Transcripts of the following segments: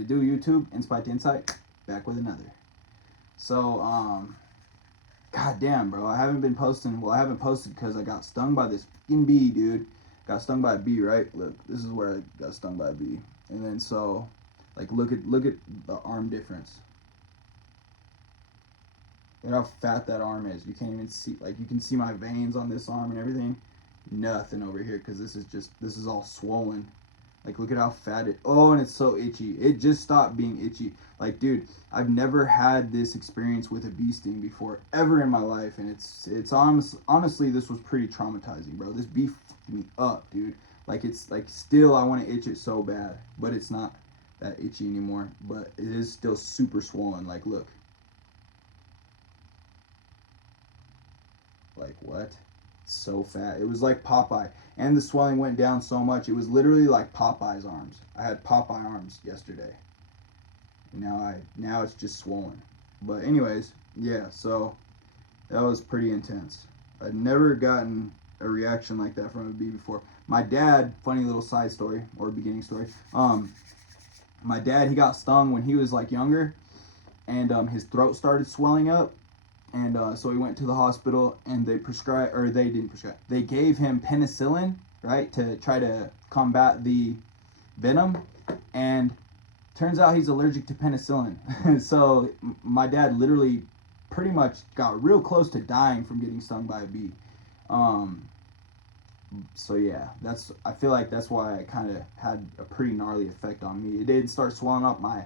it do, YouTube? Insight to Insight, back with another. So, god damn, bro, I haven't been posting. Well, I haven't posted because I got stung by this fucking bee, dude. Got stung by a bee, right? Look, this is where I got stung by a bee. And then so, like, look at the arm difference. Look how fat that arm is. You can't even see, like, you can see my veins on this arm and everything. Nothing over here because this is all swollen. Like, look at how fat it. Oh, and it's so itchy. It just stopped being itchy. Like, dude, I've never had this experience with a bee sting before ever in my life, and it's honestly, this was pretty traumatizing, bro. This bee fucked me up, dude. Like, it's like still I want to itch it so bad, but it's not that itchy anymore. But it is still super swollen. Like, look. Like, what? So fat. It was like Popeye, and the swelling went down so much. It was literally like Popeye's arms. I had Popeye arms yesterday. Now it's just swollen. But anyways, yeah. So that was pretty intense. I'd never gotten a reaction like that from a bee before. My dad, funny little side story or beginning story. My dad, he got stung when he was like younger, and his throat started swelling up. And so he went to the hospital, and they didn't prescribe. They gave him penicillin, right, to try to combat the venom. And turns out he's allergic to penicillin. So my dad literally pretty much got real close to dying from getting stung by a bee. So yeah, I feel like that's why it kind of had a pretty gnarly effect on me. It didn't start swelling up my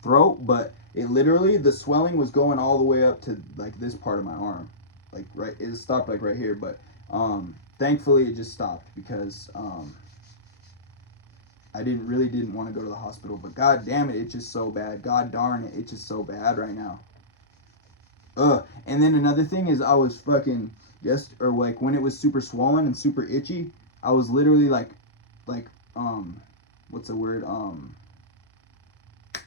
throat, but it literally, the swelling was going all the way up to like this part of my arm, like right, it stopped like right here, but thankfully it just stopped because I didn't want to go to the hospital, but god damn it, it's just so bad. God darn it, it's just so bad right now. And then another thing is, I was fucking like when it was super swollen and super itchy, I was literally like what's the word,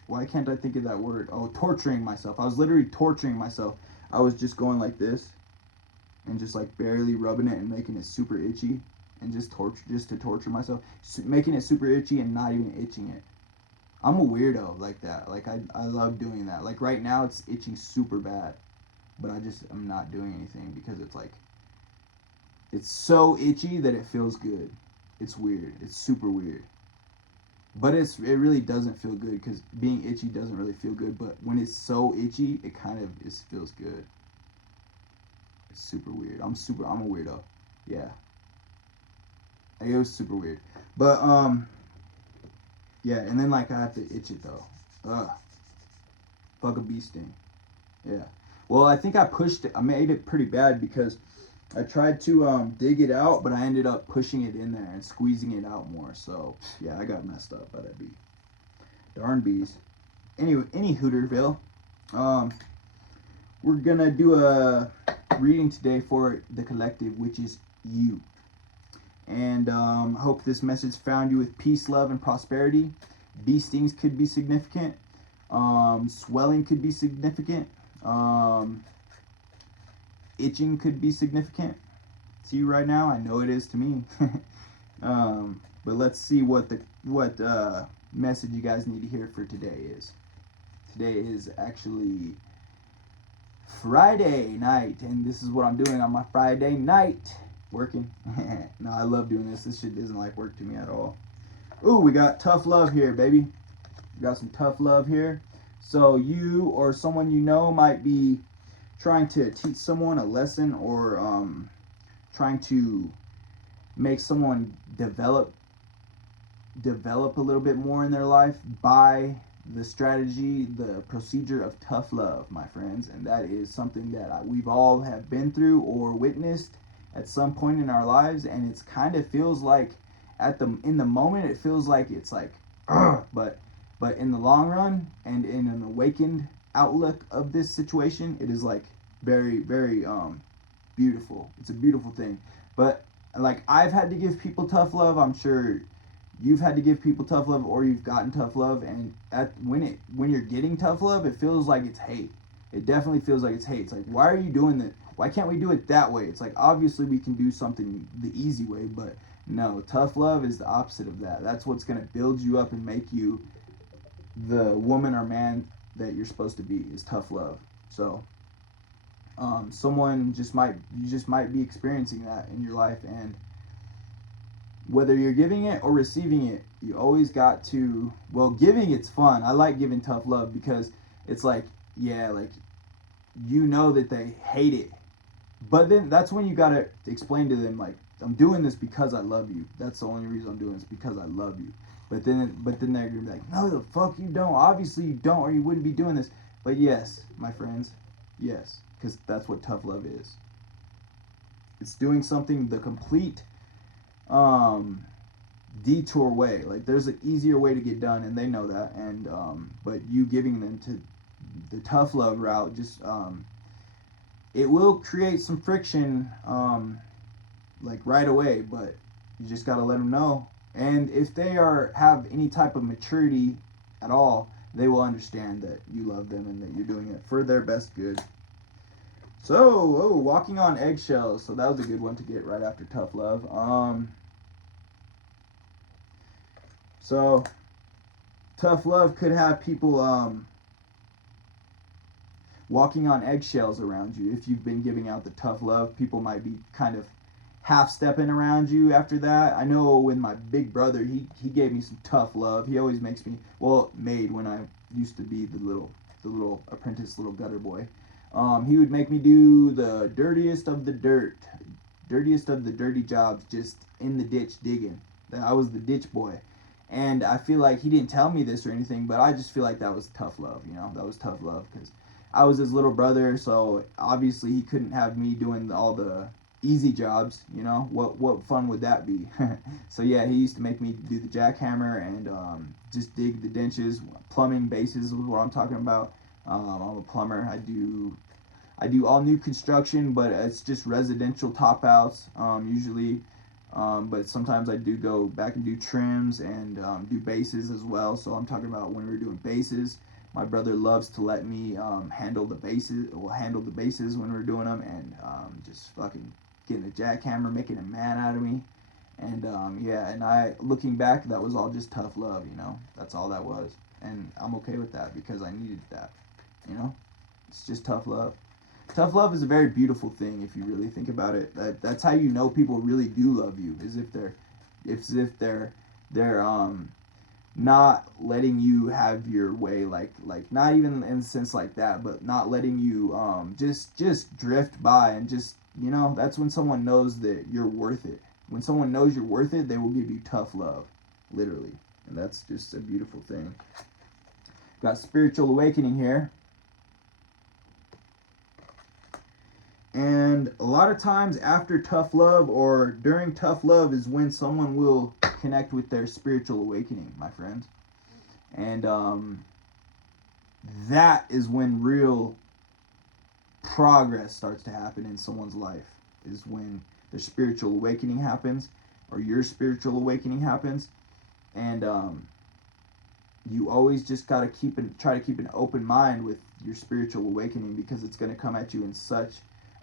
why can't I think of that word? Oh, torturing myself. I was literally torturing myself. I was just going like this and just like barely rubbing it and making it super itchy, and just to torture myself, making it super itchy and not even itching it. I'm a weirdo like that. Like I love doing that. Like right now it's itching super bad, but I'm not doing anything because it's like, it's so itchy that it feels good. It's weird. It's super weird. But it really doesn't feel good, because being itchy doesn't really feel good. But when it's so itchy, it kind of feels good. It's super weird. I'm a weirdo. Yeah. It was super weird. But yeah. And then like I have to itch it though. Fuck a bee sting. Yeah. Well, I think I pushed it. I made it pretty bad because I tried to dig it out, but I ended up pushing it in there and squeezing it out more. So yeah, I got messed up by that bee. Darn bees. Anyway, any Hooterville. We're gonna do a reading today for the collective, which is you. And I hope this message found you with peace, love, and prosperity. Bee stings could be significant. Swelling could be significant. Itching could be significant to you right now. I know it is to me. But let's see what message you guys need to hear for today is. Today is actually Friday night, and this is what I'm doing on my Friday night. Working. No, I love doing this. This shit isn't like work to me at all. Ooh, we got tough love here, baby. We got some tough love here. So you or someone you know might be trying to teach someone a lesson, or trying to make someone develop a little bit more in their life by the strategy, the procedure of tough love, my friends. And that is something that we've all have been through or witnessed at some point in our lives, and it's kind of feels like in the moment it feels like it's like but in the long run and in an awakened outlook of this situation, it is like very, very beautiful. It's a beautiful thing. But like, I've had to give people tough love. I'm sure you've had to give people tough love, or you've gotten tough love, and when you're getting tough love, it feels like it's hate. It definitely feels like it's hate. It's like, why are you doing that? Why can't we do it that way? It's like, obviously we can do something the easy way, but no, tough love is the opposite of that. That's what's going to build you up and make you the woman or man that you're supposed to be is tough love. So someone you just might be experiencing that in your life, and whether you're giving it or receiving it, you always got to, well, giving, it's fun. I like giving tough love because it's like, yeah, like, you know that they hate it, but then that's when you gotta explain to them, like, I'm doing this because I love you. That's the only reason I'm doing this, because I love you. But then they're gonna be like, no, the fuck you don't. Obviously you don't, or you wouldn't be doing this. But yes, my friends, yes, because that's what tough love is. It's doing something the complete detour way. Like, there's an easier way to get done, and they know that. And but you giving them to the tough love route, just it will create some friction, like right away. But you just gotta let them know. And if they have any type of maturity at all, they will understand that you love them and that you're doing it for their best good. So, walking on eggshells. So that was a good one to get right after tough love. So tough love could have people walking on eggshells around you. If you've been giving out the tough love, people might be kind of half stepping around you after that. I know with my big brother, he gave me some tough love. He always makes me, well, made when I used to be the little apprentice, little gutter boy. He would make me do the dirtiest of the dirty jobs, just in the ditch digging. I was the ditch boy. And I feel like he didn't tell me this or anything, but I just feel like that was tough love, That was tough love, because I was his little brother, so obviously he couldn't have me doing all the easy jobs, What fun would that be? So yeah, he used to make me do the jackhammer and just dig the ditches. Plumbing bases is what I'm talking about. I'm a plumber. I do all new construction, but it's just residential top outs, usually. But sometimes I do go back and do trims and do bases as well. So I'm talking about when we're doing bases. My brother loves to let me handle the bases when we're doing them, and just fucking getting the jackhammer, making a man out of me. And yeah, and looking back, that was all just tough love, That's all that was, and I'm okay with that because I needed that, It's just tough love. Tough love is a very beautiful thing if you really think about it. That's how you know people really do love you, is if they're not letting you have your way, like not even in a sense like that, but not letting you just drift by, and just, that's when someone knows that you're worth it. When someone knows you're worth it, they will give you tough love, literally, and that's just a beautiful thing. Got spiritual awakening here. And a lot of times after tough love or during tough love is when someone will connect with their spiritual awakening, my friends. And that is when real progress starts to happen in someone's life, is when their spiritual awakening happens, or your spiritual awakening happens. And you always just got to try to keep an open mind with your spiritual awakening, because it's going to come at you in such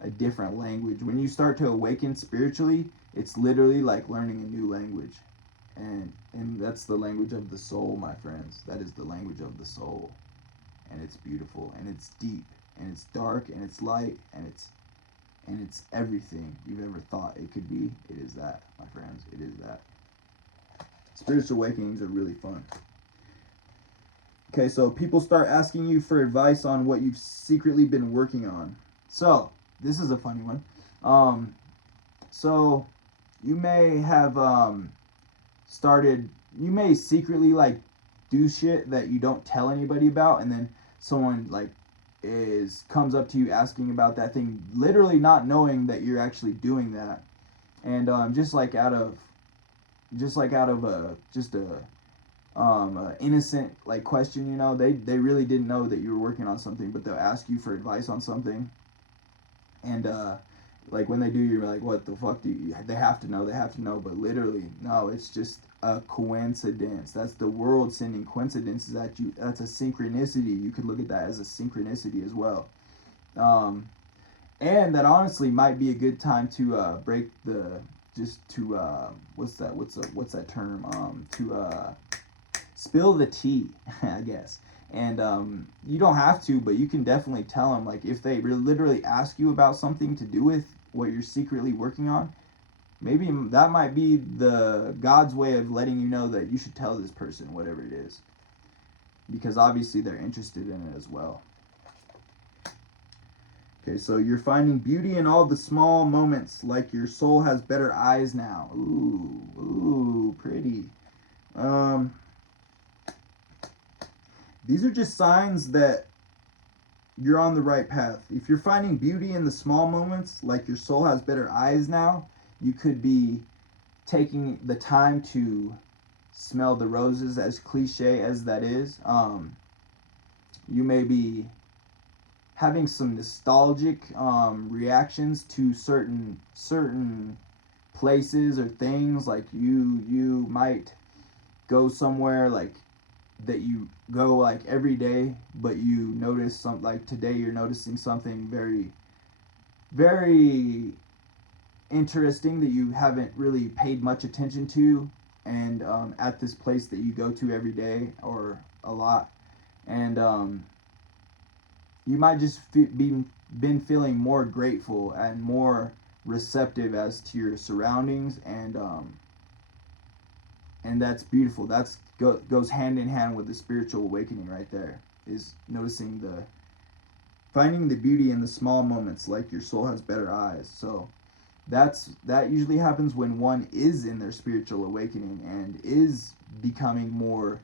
a different language. When you start to awaken spiritually, it's literally like learning a new language, and that's the language of the soul, my friends. That is the language of the soul, and it's beautiful, and it's deep, and it's dark, and it's light, and it's everything you've ever thought it could be. It is that, my friends. It is that. Spiritual awakenings are really fun. Okay, so people start asking you for advice on what you've secretly been working on. So this is a funny one. So you may have you may secretly like do shit that you don't tell anybody about, and then someone like comes up to you asking about that thing, literally not knowing that you're actually doing that, and just out of a innocent like question, they really didn't know that you were working on something, but they'll ask you for advice on something. And like when they do, you're like, what the fuck do you, they have to know, but literally, no, it's just a coincidence. That's the world sending coincidences at you. That's a synchronicity. You could look at that as a synchronicity as well. And that honestly might be a good time to break what's that term, to spill the tea, I guess. And you don't have to, but you can definitely tell them, like, if they literally ask you about something to do with what you're secretly working on, maybe that might be the God's way of letting you know that you should tell this person whatever it is, because obviously they're interested in it as well. Okay, so you're finding beauty in all the small moments, like your soul has better eyes now. Ooh, pretty. These are just signs that you're on the right path. If you're finding beauty in the small moments, like your soul has better eyes now, you could be taking the time to smell the roses, as cliche as that is. You may be having some nostalgic reactions to certain places or things. Like you might go somewhere like that you go like every day, but you notice something, like today you're noticing something very, very interesting that you haven't really paid much attention to, and at this place that you go to every day or a lot, and you might just been feeling more grateful and more receptive as to your surroundings, and that's beautiful. That's goes hand in hand with the spiritual awakening right there, is noticing finding the beauty in the small moments, like your soul has better eyes. So that usually happens when one is in their spiritual awakening and is becoming more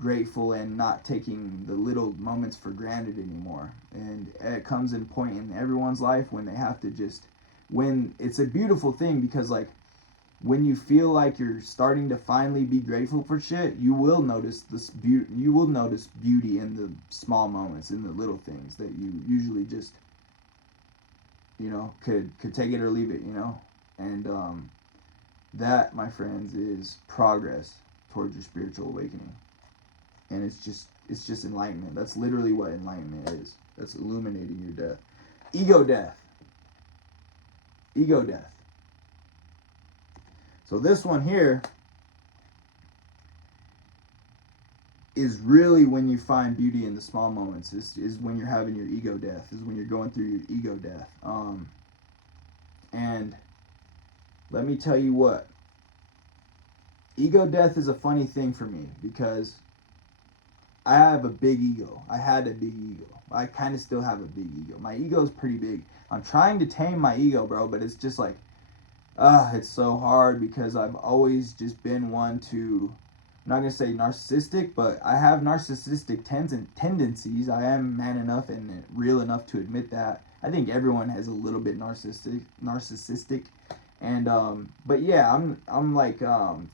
grateful and not taking the little moments for granted anymore. And it comes in point in everyone's life when they have to just, when it's a beautiful thing, because like when you feel like you're starting to finally be grateful for shit, you will notice you will notice beauty in the small moments, in the little things that you usually just, could take it or leave it, and that, my friends, is progress towards your spiritual awakening. And it's just enlightenment. That's literally what enlightenment is. That's illuminating your death. Ego death. So this one here is really when you find beauty in the small moments. Is when you're having your ego death. Is when you're going through your ego death. And let me tell you what. Ego death is a funny thing for me, because I have a big ego. I had a big ego. I kind of still have a big ego. My ego is pretty big. I'm trying to tame my ego, bro, but it's just like, it's so hard, because I've always just been one to, I'm not going to say narcissistic, but I have narcissistic tendencies. I am man enough and real enough to admit that. I think everyone has a little bit narcissistic. And but yeah, I'm like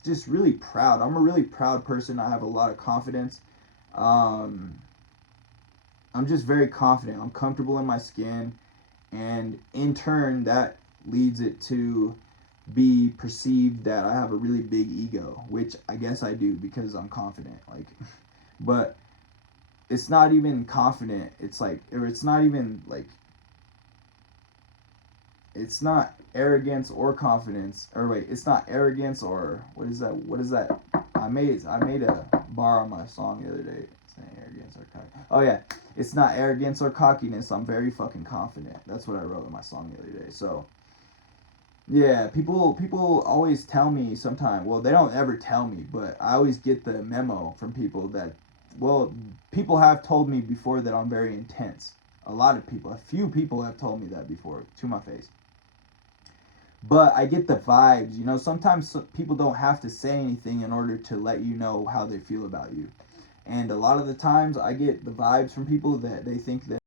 just really proud. I'm a really proud person. I have a lot of confidence. I'm just very confident. I'm comfortable in my skin, and in turn that leads it to be perceived that I have a really big ego, which I guess I do, because I'm confident. Like, but it's not even confident. It's like, or it's not even like, it's not arrogance or confidence, or wait, it's not arrogance or what is that? I made a bar on my song the other day. It's not arrogance or cockiness. Oh yeah, it's not arrogance or cockiness. I'm very fucking confident. That's what I wrote in my song the other day. So yeah, people always tell me sometimes. Well, they don't ever tell me, but I always get the memo from people that, well, people have told me before that I'm very intense. A few people have told me that before to my face. But I get the vibes, sometimes people don't have to say anything in order to let you know how they feel about you. And a lot of the times I get the vibes from people that they think that